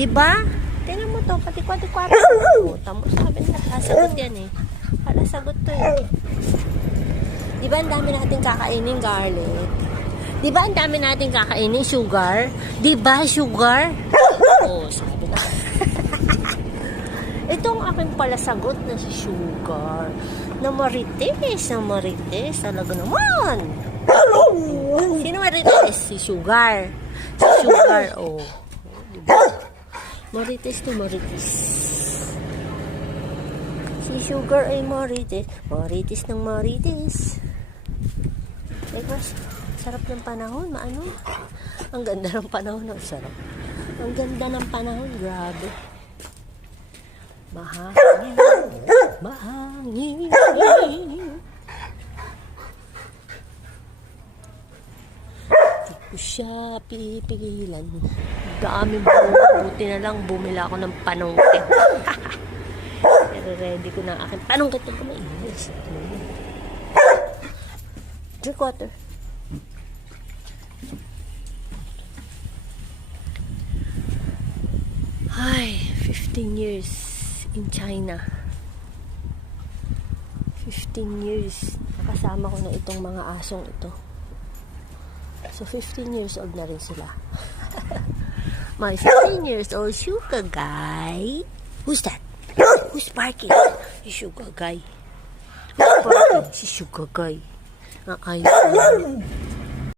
Diba? Tingnan mo to, pati kwati-kwati. Tamo, sabi na, sasagot yan eh. Hala, sagot to eh. Diba ang dami natin kakainin garlic? Diba ang dami natin kakainin sugar? Diba sugar? Oo, sabi na. Ito ang aking palasagot na si sugar. Na marites, talaga naman. Sino marites? Si sugar. Si sugar, oh. Diba? Marites to marites. Si sugar ay marites. Marites ng marites. Eh, mas sarap ng panahon, maano? Ang ganda ng panahon, ang sarap. Ang ganda ng panahon, grabe. Mahangin. Mahangin. Di ko siya pipigilan. Dami buti na lang bumila ako ng panungkit. Pero ready ko na aking panungkit na kumainis. Drink water. Ay, 15 years in China. 15 years. Nakasama ko na itong mga asong ito. So, 15 years old na rin sila. My 15 years old sugar guy. Who's that? Who's barking? Si sugar guy. Who's barking? Si sugar guy. Ang ayos.